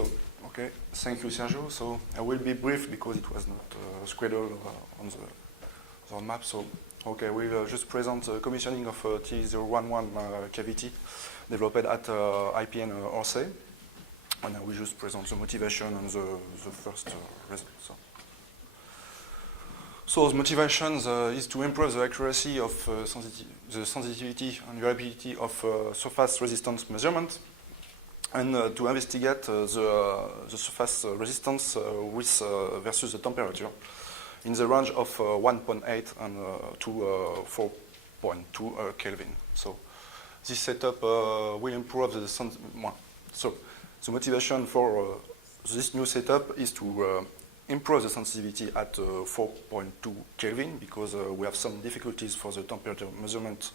So, okay, thank you, Sergio. So I will be brief because it was not scheduled on the roadmap. So, okay, we'll just present the commissioning of T011 cavity developed at IPN Orsay. And I will just present the motivation and the first result. So the motivation is to improve the accuracy of the sensitivity and reliability of surface resistance measurement, and to investigate the surface resistance versus the temperature in the range of 1.8 and to 4.2 Kelvin. So this setup will improve the so the motivation for this new setup is to improve the sensitivity at 4.2 Kelvin because we have some difficulties for the temperature measurement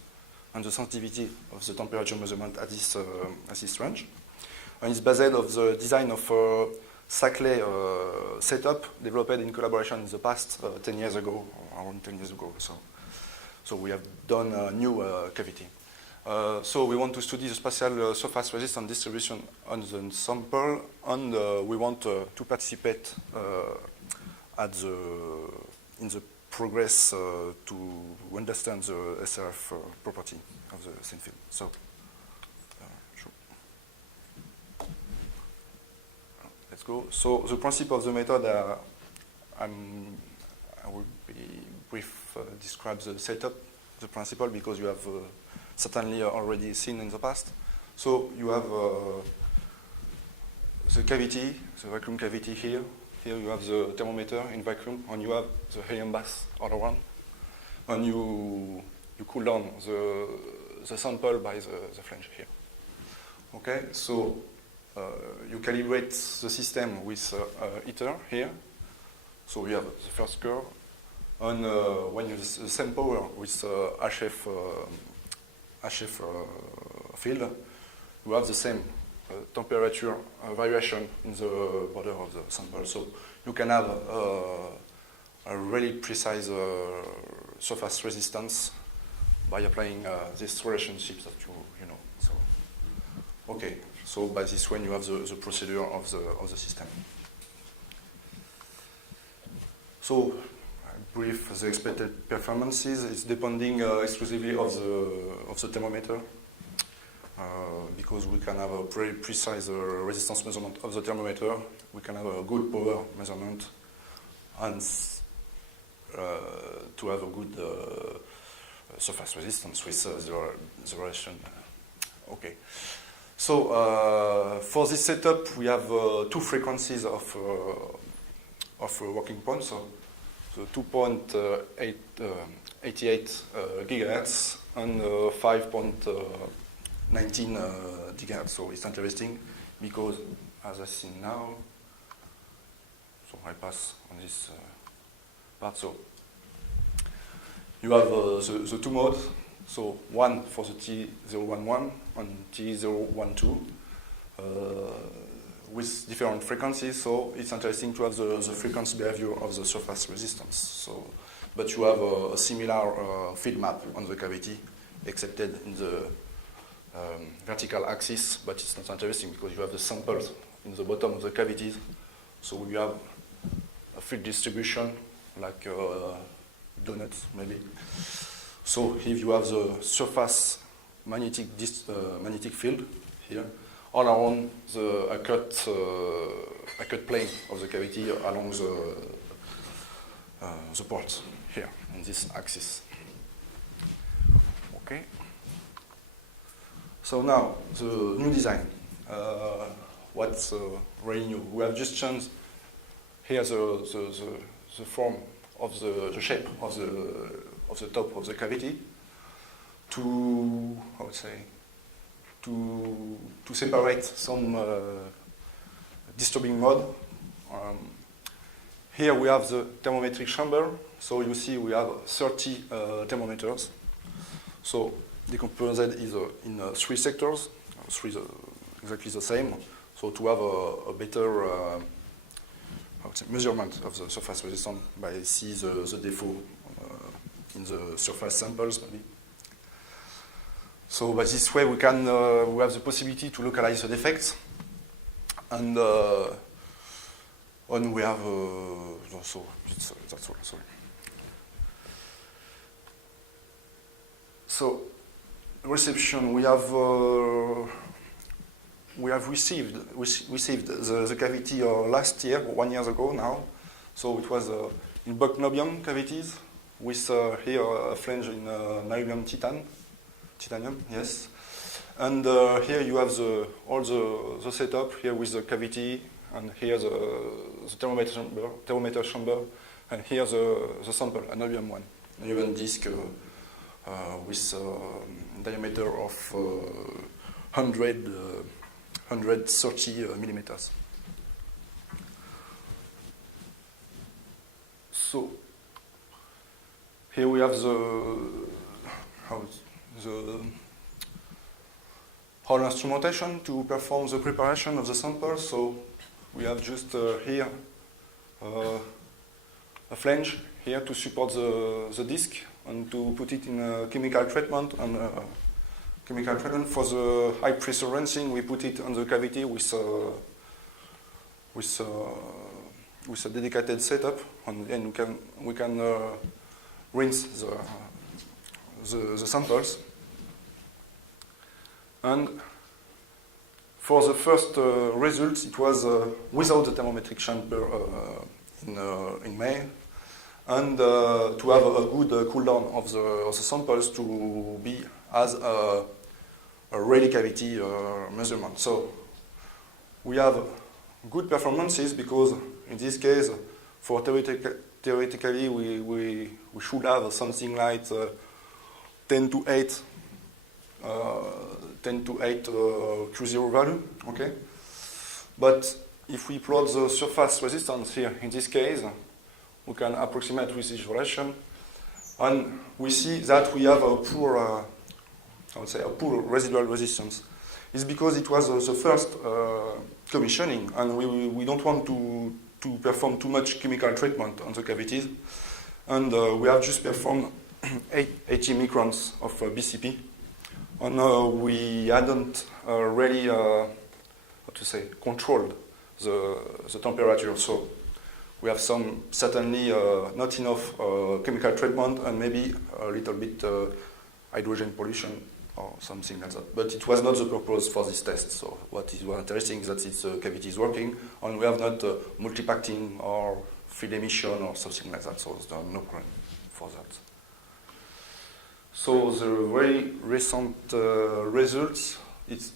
and the sensitivity of the temperature measurement at this range. And it's based on the design of Saclay setup developed in collaboration in the past 10 years ago, around 10 years ago. So we have done a new cavity. So we want to study the spatial surface resistance distribution on the sample, and we want to participate in the progress to understand the SRF property of the thin film. So, sure. Let's go. So the principle of the method, I will be brief, describe the setup, the principle, because you have certainly already seen in the past. So you have the cavity, the vacuum cavity here. Here you have the thermometer in vacuum, and you have the helium bath all around. And you cool down the sample by the flange here. Okay, so you calibrate the system with a heater here. So you have the first curve, and when you use the same power with HF field, you have the same temperature variation in the border of the sample. So you can have a really precise surface resistance by applying these relationships that you know. So, okay, so by this way you have the procedure of the system. So, brief, the expected performances is depending exclusively of the thermometer, because we can have a very precise resistance measurement of the thermometer. We can have a good power measurement, and to have a good surface resistance with the relation. Okay. So for this setup, we have two frequencies of working points. So 2.88 gigahertz and 5.19 gigahertz. So it's interesting because, as I see now, so I pass on this part. So you have the two modes. So one for the T011 and T012. With different frequencies, so it's interesting to have the frequency behavior of the surface resistance. So, but you have a similar field map on the cavity, excepted in the vertical axis, but it's not interesting because you have the samples in the bottom of the cavities. So we have a field distribution like donuts, maybe. So if you have the surface magnetic field here, all around the cut plane of the cavity along the port here in this axis. Okay. So now the new design. What's really new? We have just changed here the form of the shape of the top of the cavity to, I would say, to separate some disturbing mode. Here we have the thermometric chamber. So you see we have 30 thermometers. So decomposed is in three sectors, exactly the same. So to have a better I would say measurement of the surface resistance by see the default in the surface samples maybe. So by this way we can we have the possibility to localize the defects, And we have, so that's all, sorry. So, reception, we have received the cavity last year, 1 year ago now. So it was in bulk niobium cavities with here a flange in niobium titanium, yes. And here you have all the setup here with the cavity, and here the thermometer chamber, and here the sample, a niobium one, niobium disc with diameter of 130 millimeters. So here we have the whole instrumentation to perform the preparation of the sample. So we have just here a flange here to support the disc and to put it in a chemical treatment. And chemical treatment for the high pressure rinsing, we put it on the cavity with a dedicated setup, and then we can rinse the samples. And for the first results, it was without the thermometric chamber in May, and to have a good cool down of the samples to be as a ready cavity measurement. So we have good performances because in this case, for theoretically, we should have something like 10 to 8 Q0 value, okay? But if we plot the surface resistance here, in this case, we can approximate with this relation, and we see that we have a poor, I would say, a poor residual resistance. It's because it was the first commissioning, and we don't want to perform too much chemical treatment on the cavities, and we have just performed 80 microns of BCP. And we hadn't really, controlled the temperature. So we have certainly not enough chemical treatment and maybe a little bit hydrogen pollution or something like that. But it was not the purpose for this test. So what is interesting is that its cavity is working, and we have not multipacking or field emission or something like that. So there's no problem for that. So the very recent results, it's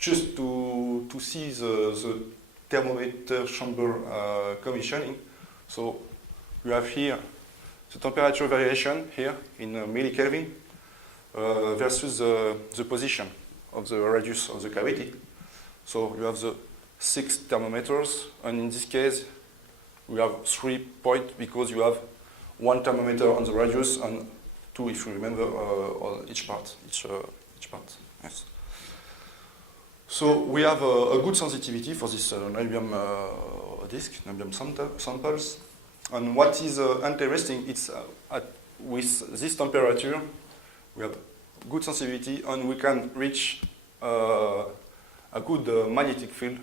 just to see the thermometer chamber commissioning. So you have here the temperature variation here in millikelvin versus the position of the radius of the cavity. So you have the 6 thermometers, and in this case we have 3 points because you have 1 thermometer on the radius and 2, if you remember, on each part. Yes. So we have a good sensitivity for this niobium disc, niobium samples. And what is interesting, it's with this temperature, we have good sensitivity, and we can reach a good magnetic field.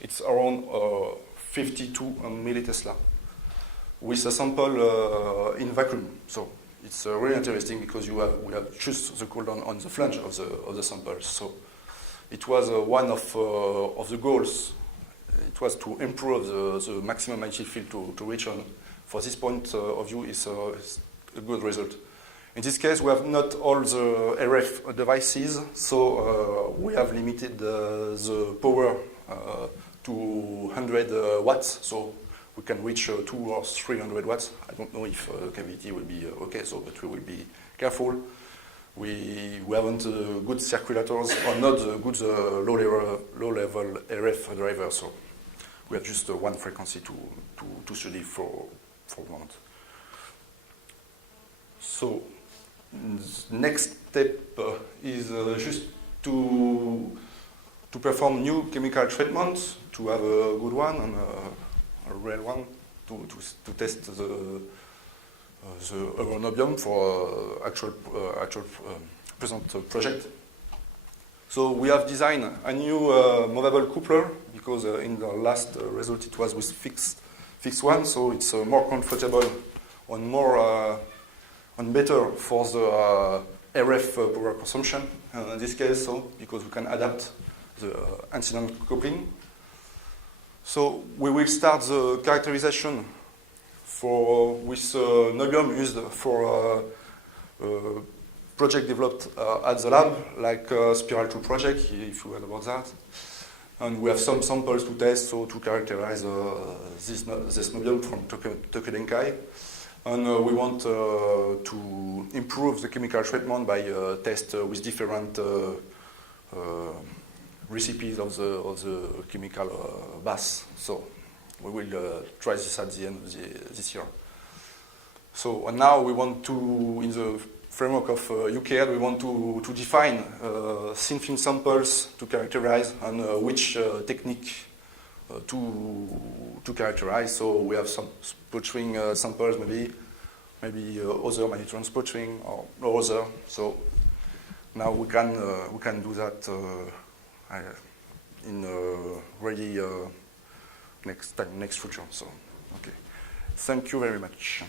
It's around 52 millitesla with a sample in vacuum. So it's really interesting because we have just the cool down on the flange of the samples. So it was one of the goals. It was to improve the maximum magnetic field to reach on. For this point of view, is a good result. In this case, we have not all the RF devices, so we have limited the power to 100 watts. So we can reach 200 or 300 watts. I don't know if cavity will be okay, so but we will be careful. We haven't good circulators or not good low level RF driver, so we have just one frequency to study for the moment. So next step is just to perform new chemical treatments, to have a good one and a real one to test the niobium for actual present project. So we have designed a new movable coupler because in the last result it was with fixed one, so it's more comfortable and more and better for the RF power consumption in this case, so because we can adapt the incident coupling. So we will start the characterization with Nobium used for project developed at the lab, like Spiral 2 project, if you heard about that. And we have some samples to test, so to characterize this Nobium from Tokudenkai. And we want to improve the chemical treatment by test with different recipes of the chemical bath. So we will try this at the end of this year. So and now we want to, in the framework of UKL, we want to define thin film samples to characterize and which technique to characterize. So we have some sputtering samples, maybe other magnetron sputtering or other. So now we can do that in really next future. So okay, thank you very much.